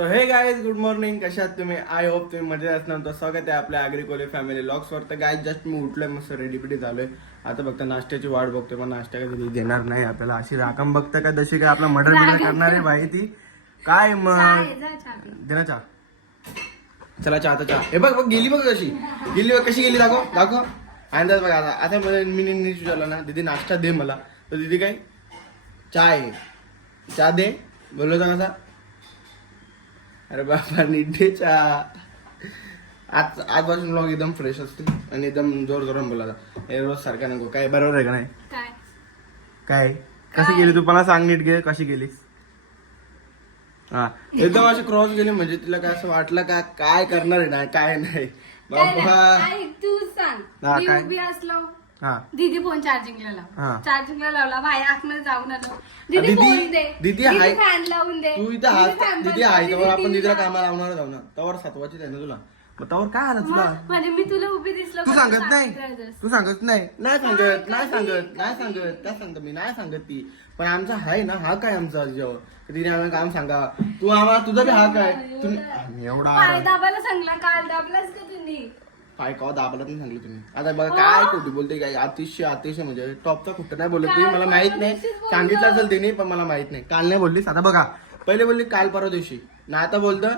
So हे guys good morning कशात तुम्ही? आय होप तुम्ही मजेत असणार. तर स्वागत आहे आपल्या आगरी कोले फॅमिली लॉक्सवर तर गाईज जस्ट मी उठलोय मस्त रेडी पिडी झालोय. आता फक्त नाश्त्याची वाट बघतोय पण नाश्ता कधी देणार नाही. आपल्याला अशी राखम बघता का जशी काय आपला मर्डर बिर्डर करणार आहे बाई ती? काय मग? दे ना चहा. चला चहा आता चहा. हे बघ बघ गेली बघ कशी. गेली बघ कशी गेली दाखव दाखव. अंदाज बघ आता आता मला मी नीट विचारलं ना दीदी नाश्ता दे मला. तर दीदी काय? चहा आहे चहा दे. बोललो होता कसा? अरे दे चहा आज आजपासून ब्लॉग एकदम फ्रेश असते आणि एकदम जोर जोरात बोलायचा हे रोज सारखा नको. काय बरोबर आहे का नाही? काय? काय? कशी गेली तू? मला सांग नीट गे कशी गेलीस? हा. एकदम अशी क्रॉस गेली म्हणजे तिला काय असं वाटलं का काय करणार आहे ना काय नाही. बाबा. तू सांग. हा, मी काय? उभी असलो. हा. दीदी फोन चार्जिंगला हा. लाव चार्जिंगला लावला. भाई आतमध्ये जाऊन आलो दीदी- दीदी फोन दे. दीदी हाय- फॅन लावून दे. तू इथं fan दिदी बंद आहे कर, आपण दीदी दिदीला कामाला लावणार जाऊ ना. त्यावर सातवाची आहे ना तुला. मग काय आलं तुला? मग म्हणजे मी तुला उभी दिसलो तू सांगत नाही. तू सांगत नाही. नाही सांगत नाही सांगत नाही सांगत. काय सांगतो मी? नाही सांगत ती. पण आमचा हाय ना हा काय आमचा जेव्हा तिने आम्हाला काम सांगा. तू आम्हाला तुझा बी हा काय? तुम्ही एवढा पाय दाबायला सांगला काल दाबलास का तुम्ही? काय कवा दाबाला नाही सांगलं तुम्ही. आता बघा काय कुठे बोलते काय अतिशय अतिशय म्हणजे टॉपचा कुठं नाही बोलत ती मला माहीत नाही. सांगितलं असेल तिने पण मला माहीत नाही. काल नाही बोललीस? आता बघा. पहिले बोलली काल परवा दिवशी. ना आता बोलतं.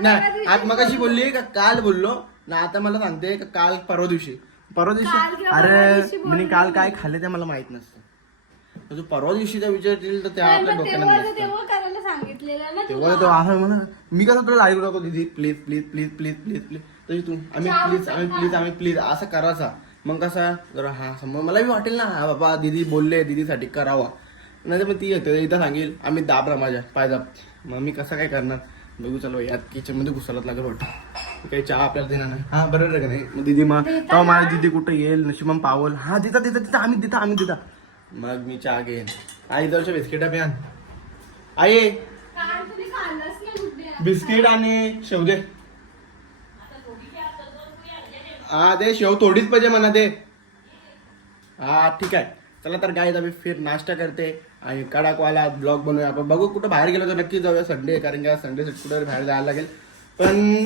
नाही आज मग बोलली. का काल बोललो? ना आता मला सांगते का काल परवा दिवशी. परवा दिवशी? अरे मी बोलली. काल काय खाल्ले ते मला माहीत नसतं. तू परवा दिवशीचा विचार केला तर त्या आपल्या डोक्याला तेव्हा तो आहे म्हणा मी कसं तुला ऐकू नको दीदी? Please please please please please please तरी तू आम्ही प्लीज आम्ही प्लीज आम्ही प्लीज असं करायचा. मग कसा जरा हा समोर मला बी वाटेल ना. हा बाबा दीदी बोलले दीदीसाठी करावा. नाही तर मग ती येते एकदा सांगेल. आम्ही दाबरा माझ्या पाय दाब. मग मी कसं काय करणार? बघू चलो यात किचनमध्ये घुसायलाच लागेल वाटतं. काही चहा आपल्याला देणार नाही. हा बरोबर आहे का नाही? मग दीदी मग तेव्हा माझी दीदी कुठं येईल? नशिमम पावल हा देता देता देता. आम्ही देता आम्ही देता. मग मी चहा घेईन. आई जरच्या बिस्किटा प्यान आई! बिस्किट आणि शेव दे हा दे शेव थोडीच पाहिजे म्हणा दे. हा ठीक आहे. चला तर गाईज आम्ही फिर नाश्ता करते. आणि कडाकवाला ब्लॉग बनवूया. आपण बघू कुठं बाहेर गेलो तर नक्की जाऊया संडे कारण की संडे कुठं बाहेर जायला लागेल. पण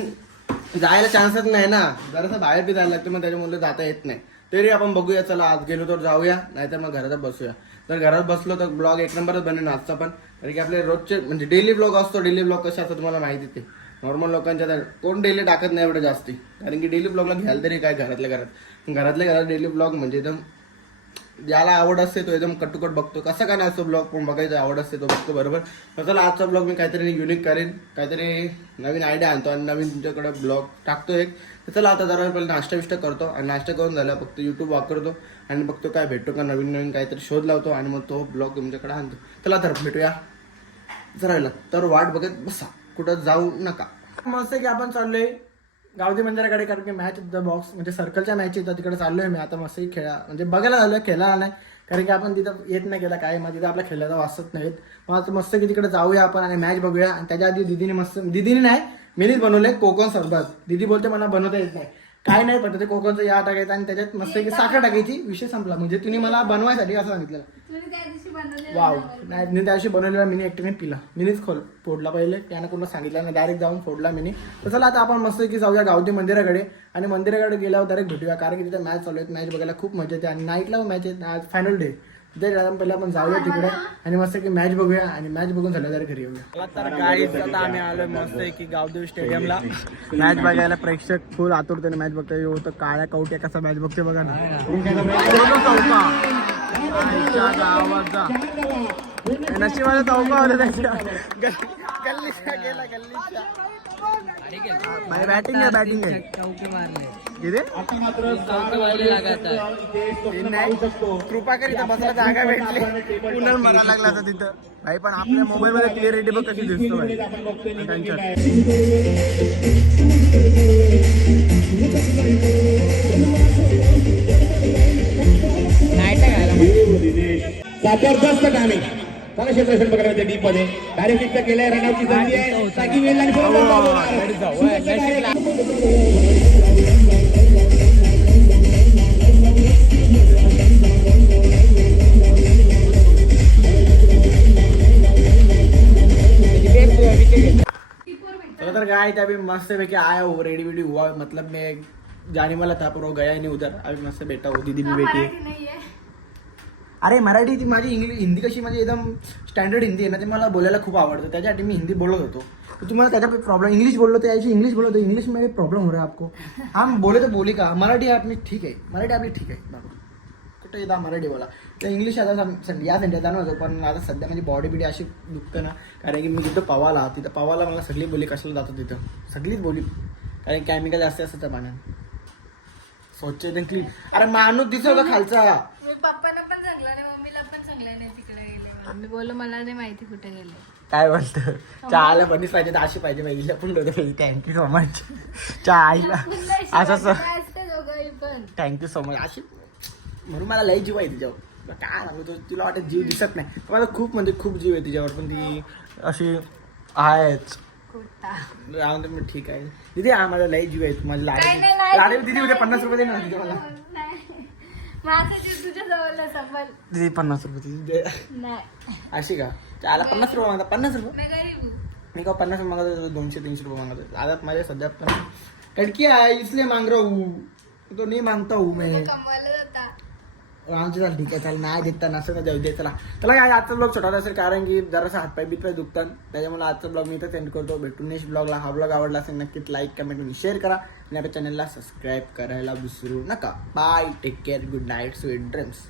जायला चान्सच नाही ना. जरासं बाहेर बी जायला लागते मग त्याच्यामुळे जाता येत नाही. तरी आपण बघूया चला आज गेलो तर जाऊया. नाहीतर मग घरात बसूया. तर घरात बसलो तर ब्लॉग एक नंबरच बनेल आजचा पण. कारण की आपले रोजचे म्हणजे डेली ब्लॉग असतो डेली ब्लॉग कसे असतो तुम्हाला माहिती ते. नॉर्मल लोकांच्या तर कोण डेली टाकत नाही एवढं जास्ती. कारण की डेली ब्लॉगला घ्यायला तरी काय घरातल्या घरात? घरातल्या घरात डेली ब्लॉग म्हणजे एकदम ज्याला आवड असते तो एकदम कटुकट बघतो. कसं काय असतो ब्लॉग पण बघायचं आवड असते तो बघतो बरोबर? तर चला आजचा ब्लॉग मी काहीतरी युनिक करेन. काहीतरी नवीन आयडिया आणतो आणि नवीन तुमच्याकडे ब्लॉग टाकतो एक. तर चला आता जरा पहिले नाश्ता बिष्टा करतो आणि नाश्ता करून झाला फक्त युट्यूब वापरतो आणि बघतो काय भेटतो का नवीन नवीन काहीतरी शोध लावतो आणि मग तो ब्लॉग तुमच्याकडे आणतो. चला तर भेटूया. जरा तर वाट बघत बसा. कुठं जाऊ नका. मस्त की आपण चाललोय गावदी मंदिराकडे कारण की मॅच द बॉक्स म्हणजे सर्कलच्या मॅच येतात तिकडे चाललोय मी. आता मस्त खेळा म्हणजे बघायला झालं खेळायला नाही कारण की आपण तिथं येत नाही केला काय मग तिथं आपल्या खेळायला वाचत नाहीत. मग आता मस्त की तिकडे जाऊया आपण आणि मॅच बघूया. आणि त्याच्या आधी दिदीने मस्त दिदीने नाही मीनीच बनवले कोकण सरबत. दिदी बोलते मला बनवता येत नाही. काय नाही पण ते कोकणचं या टाकायचं आणि त्याच्यात मस्त की साखर टाकायची विषय संपला. म्हणजे तुम्ही मला बनवायसाठी असं सांगितलं. वाव. नाही मी त्या दिवशी बनवलेला मिनी एकटीने पिला. मिनीच खोल फोडला पहिले. त्यानं कोणाला सांगितलं नाही. डायरेक्ट जाऊन फोडला मिनी. तर चला आता आपण मस्त की जाऊया गावठी मंदिराकडे. आणि मंदिराकडे गेल्यावर डायरेक्ट भेटूया. कारण की तिथे मॅच चालू आहेत. मॅच बघायला खूप मजा येते. आणि नाईटला मॅच आहे आज फायनल डे तिथे आपण पहिला आपण जाऊया तिकडे आणि मस्त की मॅच बघूया आणि मॅच बघून झालं तर घरी येऊया. तर आता आम्ही आलोय मस्त की गावदेव स्टेडियमला. मॅच बघायला प्रेक्षक फुल आतुरतेने मॅच बघतोय होतं काळ्या कवट्या कसा मॅच बघतोय बघा ना. गावाचा. नशिबाला चौका होता त्याच्या. गल्लीच्या गेला गल्लीच्या भाई बॅटिंग आहे बॅटिंग आहे. किती? नाही कृपा बसायला जागा भेटली. पुन्हा मरायला लागला आता तिथं. भाई पण आपल्या मोबाईल मध्ये क्लिअरिटी बघ कशी दिसतो भाई. त्यांच्यात जबरदस्त टायमिंग बघा क्षेत्रक्षण त्या डीपमध्ये? डायरेक्ट केलंय रनआउटची संधी आहे. टाकी वेल आणि गाय अभी मस्त पैकी आया हूँ रेडी वेडी हुआ. मतलब मैं जाने वाला था पर वो गया ही नहीं उधर. अभी मस्त बैठा हूँ दीदी भी बैठी है। अरे मराठी ती माझी इंग्लिश हिंदी कशी माझी एकदम स्टँडर्ड हिंदी आहे ना ते मला बोलायला खूप आवडतं. त्याच्यासाठी मी हिंदी बोलत होतो. तर तुम्हाला त्याचा प्रॉब्लेम इंग्लिश बोललो तर याची इंग्लिश बोललो इंग्लिशमध्ये प्रॉब्लेम हो रहा है आपको. हम बोले तर बोली का. मराठी आपली ठीक आहे. मराठी आपली ठीक आहे. बाबा कुठे येतात मराठी बोला. तर इंग्लिश आता संडे सं- या संडेला जाणार होतो पण आता सध्या माझी बॉडी बिडी अशी दुखतं ना कारण की मी जिथं पवाला तिथं पवाला मला सगळी बोली कशाला जातो तिथं? सगळीच बोली. कारण केमिकल जास्त असतं त्या पाण्यात. स्वच्छ एकदम क्लीन अरे माणूस दिसतो होता खालचा मी पप्पांना पण सांगलं नाही मम्मीला पण सांगलं नाही तिकडे गेले म्हणून. मी बोललो मला नाही माहिती कुठे गेले. काय बोलतं? चहा आला बनीच पाहिजे तर अशी पाहिजे पाहिजे पण थँक्यू सो मच चहा आईला असं असं. काय असते दोघंही पण. थँक्यू सो मच अशी म्हणून मला लई जीव आहे तिच्यावर. काय सांगू तू तुला वाटत जीव दिसत नाही. पण मला खूप म्हणजे खूप जीव आहे तिच्यावर पण ती अशी आहेच. राहून दे मग ठीक आहे. दिदी हा माझा लई जीव आहे. माझी लाडे. लाडे दिदी उद्या पन्नास रुपये दे ना दिदी मला नाही. माझं जीव तुझ्या जवळ संभल दिदी पन्नास रुपये दिदी दे. नाही. अशी का? त्याला पन्नास रुपये मागता पन्नास रुपये? मी गरीब हूँ. मी का पन्नास रुपये मागत होतो? दोनशे तीनशे रुपये मागत होतो. आता माझ्या सध्या पण. लड़की आहे इसलिए मांग रहा हूँ तो नहीं मांगता हूँ मैं कमवायला आमची चाल ठीक आहे चाल नाही देता असं नाही जाऊ दे चला. चला काय आजचा ब्लॉग छोटा असेल कारण की जरासा हातपाय बितपाय दुखतात त्याच्यामुळे आजचा ब्लॉग मी इथं सेंड करतो. भेटून नेक्स्ट ब्लॉगला हा ब्लॉग आवडला असेल नक्कीच लाईक कमेंट आणि शेअर करा. आणि आपल्या चॅनलला सबस्क्राईब करायला विसरू नका. Bye take care good night sweet dreams